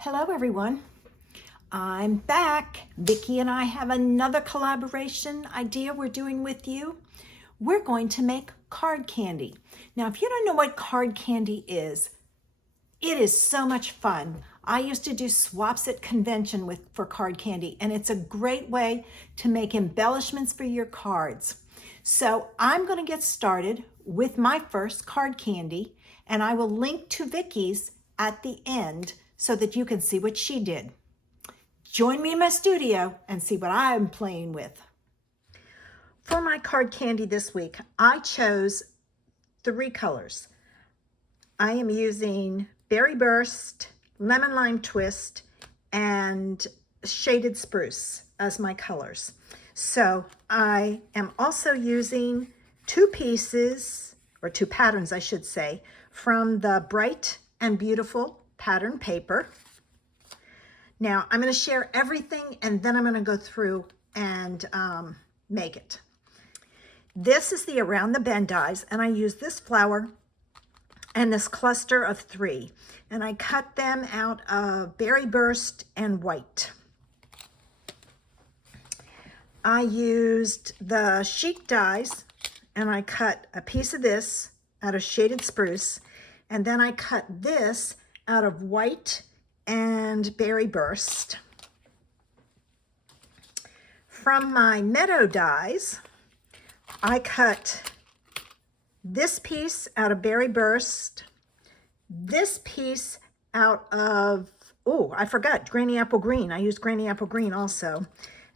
Hello everyone, I'm back. Vicki and I have another collaboration idea we're doing with you. We're going to make card candy. Now, if you don't know what card candy is, it is so much fun. I used to do swaps at convention for card candy, and it's a great way to make embellishments for your cards. So I'm going to get started with my first card candy, and I will link to Vicki's at the end so that you can see what she did. Join me in my studio and see what I'm playing with. For my card candy this week, I chose 3 colors. I am using Berry Burst, Lemon Lime Twist, and Shaded Spruce as my colors. So I am also using 2 pieces, or 2 patterns I should say, from the Bright and Beautiful pattern paper. Now I'm going to share everything and then I'm going to go through and make it. This is the Around the Bend dies, and I use this flower and this cluster of 3, and I cut them out of Berry Burst and White. I used the Chic dies, and I cut a piece of this out of Shaded Spruce, and then I cut this out of White and Berry Burst. From my Meadow dies, I cut this piece out of Berry Burst, this piece out of, oh, I forgot, Granny Apple Green. I used Granny Apple Green also.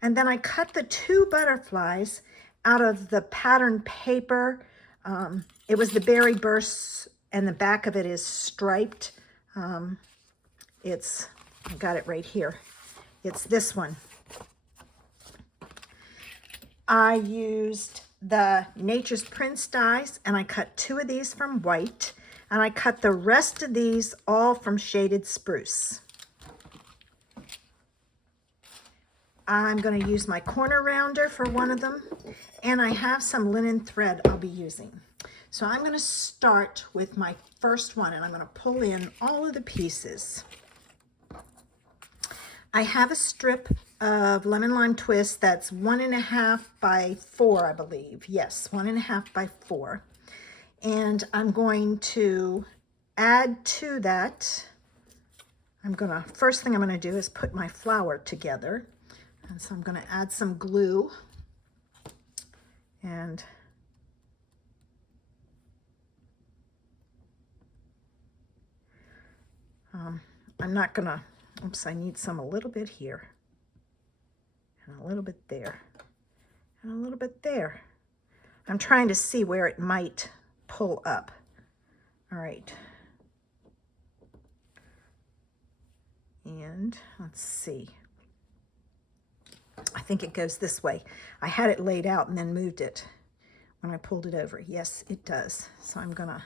And then I cut the 2 butterflies out of the pattern paper. It was the Berry Burst, and the back of it is striped. I got it right here. It's this one. I used the Nature's Prince dies, and I cut 2 of these from White, and I cut the rest of these all from Shaded Spruce. I'm going to use my corner rounder for one of them, and I have some linen thread I'll be using. So I'm going to start with my first one, and I'm going to pull in all of the pieces. I have a strip of Lemon Lime Twist that's 1.5 by 4, I believe. Yes, 1.5 by 4. And I'm going to add to that, first thing I'm going to do is put my flower together. And so I'm going to add some glue. And I'm not going to, oops, I need some a little bit here. And a little bit there. And a little bit there. I'm trying to see where it might pull up. All right. And let's see. I think it goes this way. I had it laid out and then moved it when I pulled it over. Yes, it does. So I'm gonna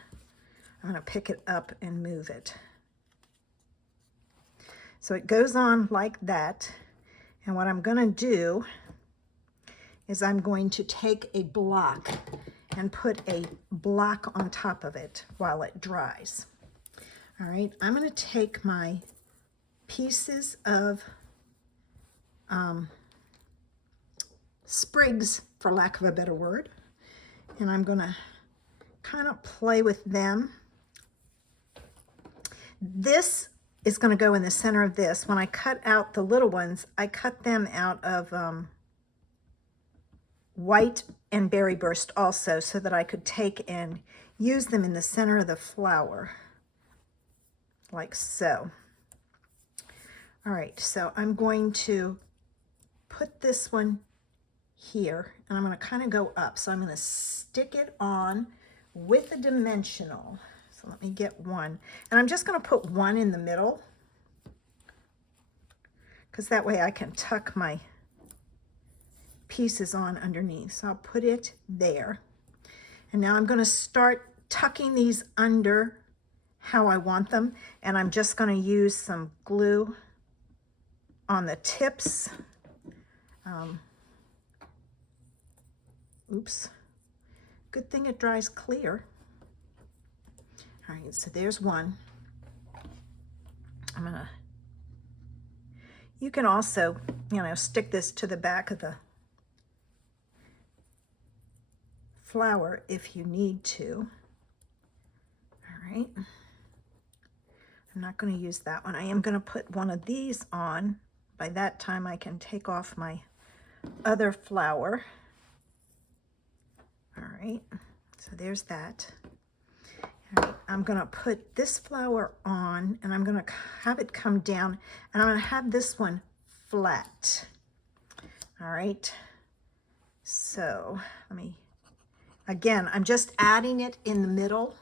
pick it up and move it. So it goes on like that. And what I'm gonna do is I'm going to take a block and put a block on top of it while it dries. All right, I'm going to take my pieces of sprigs, for lack of a better word, and I'm going to kind of play with them. This is going to go in the center of this. When I cut out the little ones, I cut them out of White and Berry Burst also, so that I could take and use them in the center of the flower, like so. All right, so I'm going to put this one here, and I'm going to kind of go up. So I'm going to stick it on with a dimensional. So let me get one, and I'm just going to put one in the middle, because that way I can tuck my pieces on underneath. So I'll put it there. And now I'm going to start tucking these under how I want them. And I'm just going to use some glue on the tips. Oops. Good thing it dries clear. All right, so there's one. I'm going to You can also, you know, stick this to the back of the flower if you need to. All right. I'm not going to use that one. I am going to put one of these on. By that time I can take off my other flower. All right, so there's that. All right, I'm going to put this flower on, and I'm going to have it come down, and I'm going to have this one flat. All right, so let me, again, I'm just adding it in the middle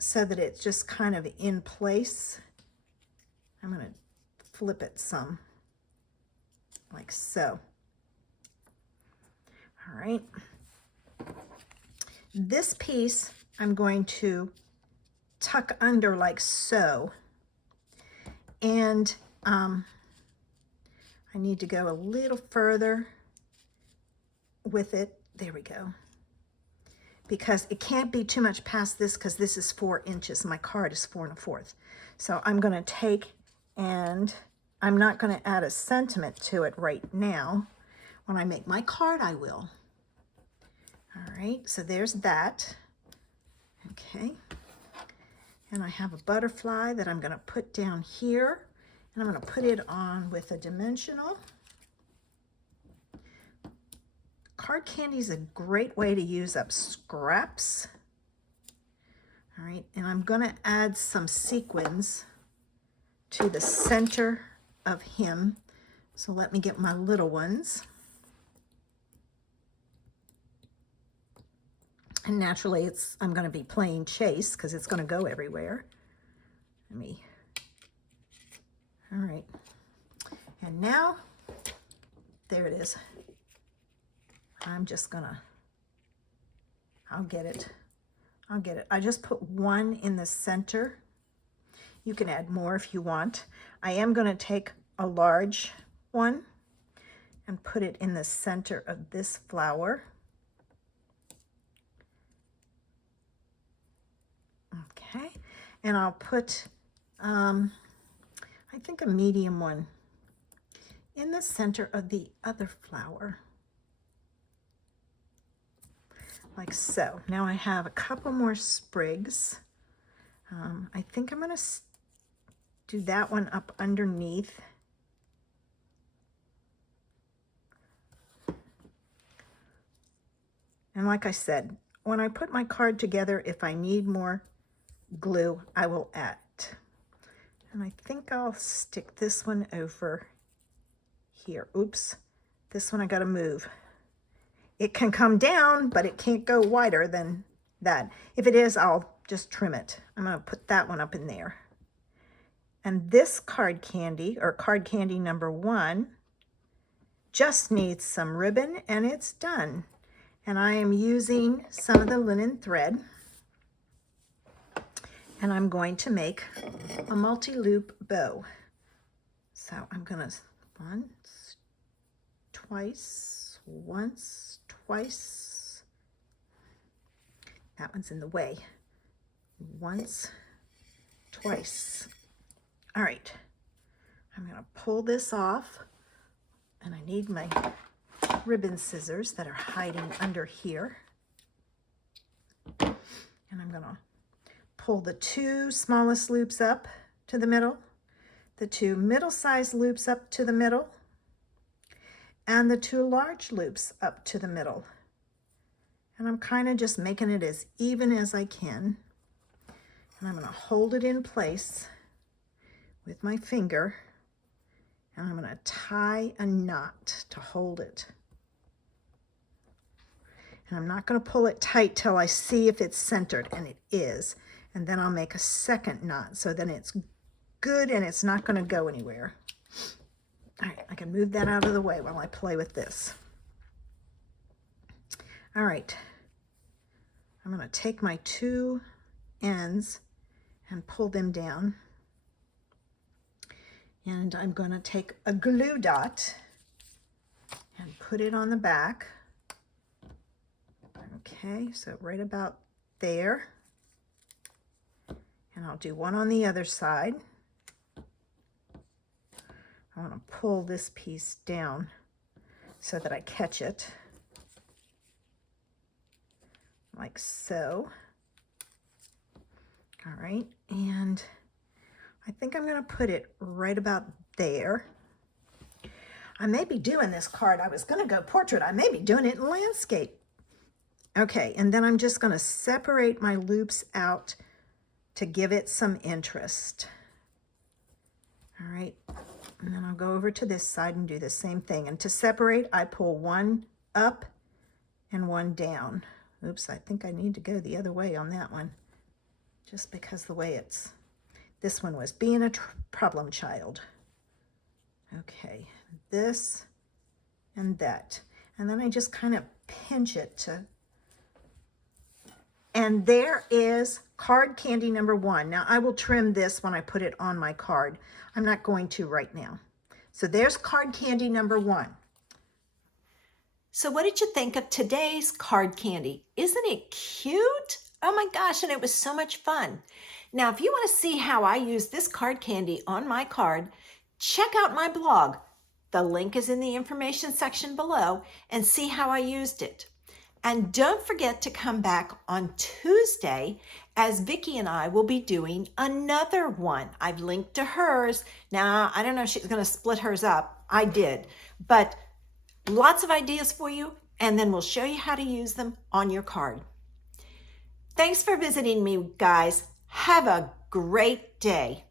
so that it's just kind of in place. I'm going to flip it some, like so. All right. This piece I'm going to tuck under like so. And I need to go a little further with it. There we go. Because it can't be too much past this because this is 4 inches. My card is 4 1/4. So I'm going to take, and I'm not going to add a sentiment to it right now. When I make my card, I will. All right, so there's that. Okay, and I have a butterfly that I'm going to put down here, and I'm going to put it on with a dimensional. Card candy is a great way to use up scraps. All right, and I'm going to add some sequins to the center of him. So let me get my little ones. And naturally, I'm going to be playing chase because it's going to go everywhere. All right. And now, there it is. I'm just going to, I'll get it. I just put one in the center. You can add more if you want. I am going to take a large one and put it in the center of this flower. Okay, and I'll put, I think a medium one in the center of the other flower, like so. Now I have a couple more sprigs. I think I'm going to do that one up underneath. And like I said, when I put my card together, if I need more glue, I will add it. And I think I'll stick this one over here. Oops, this one I gotta move. It can come down, but it can't go wider than that. If it is, I'll just trim it. I'm gonna put that one up in there. And this card candy, or card candy number 1, just needs some ribbon and it's done. And I am using some of the linen thread. And I'm going to make a multi-loop bow. So I'm gonna once, twice, once, twice. That one's in the way. Once, twice. All right, I'm gonna pull this off, and I need my ribbon scissors that are hiding under here. And I'm gonna pull the 2 smallest loops up to the middle, the 2 middle-sized loops up to the middle, and the 2 large loops up to the middle. And I'm kind of just making it as even as I can. And I'm going to hold it in place with my finger, and I'm going to tie a knot to hold it. And I'm not going to pull it tight till I see if it's centered, and it is. And then I'll make a second knot so then it's good and it's not going to go anywhere. All right, I can move that out of the way while I play with this. All right, I'm going to take my 2 ends and pull them down. And I'm going to take a glue dot and put it on the back. Okay, so right about there. And I'll do one on the other side. I want to pull this piece down so that I catch it, like so. All right, and I think I'm going to put it right about there. I may be doing this card. I was going to go portrait. I may be doing it in landscape. Okay, and then I'm just going to separate my loops out to give it some interest. All right, and then I'll go over to this side and do the same thing. And to separate, I pull one up and one down. Oops, I think I need to go the other way on that one, just because the way this one was being a problem child. Okay, this and that. And then I just kind of pinch it to, and there is card candy number 1. Now I will trim this when I put it on my card. I'm not going to right now. So there's card candy number 1. So what did you think of today's card candy? Isn't it cute? Oh my gosh, and it was so much fun. Now, if you want to see how I use this card candy on my card, check out my blog. The link is in the information section below, and see how I used it. And don't forget to come back on Tuesday, as Vicki and I will be doing another one. I've linked to hers. Now, I don't know if she's going to split hers up. I did. But lots of ideas for you, and then we'll show you how to use them on your card. Thanks for visiting me, guys. Have a great day.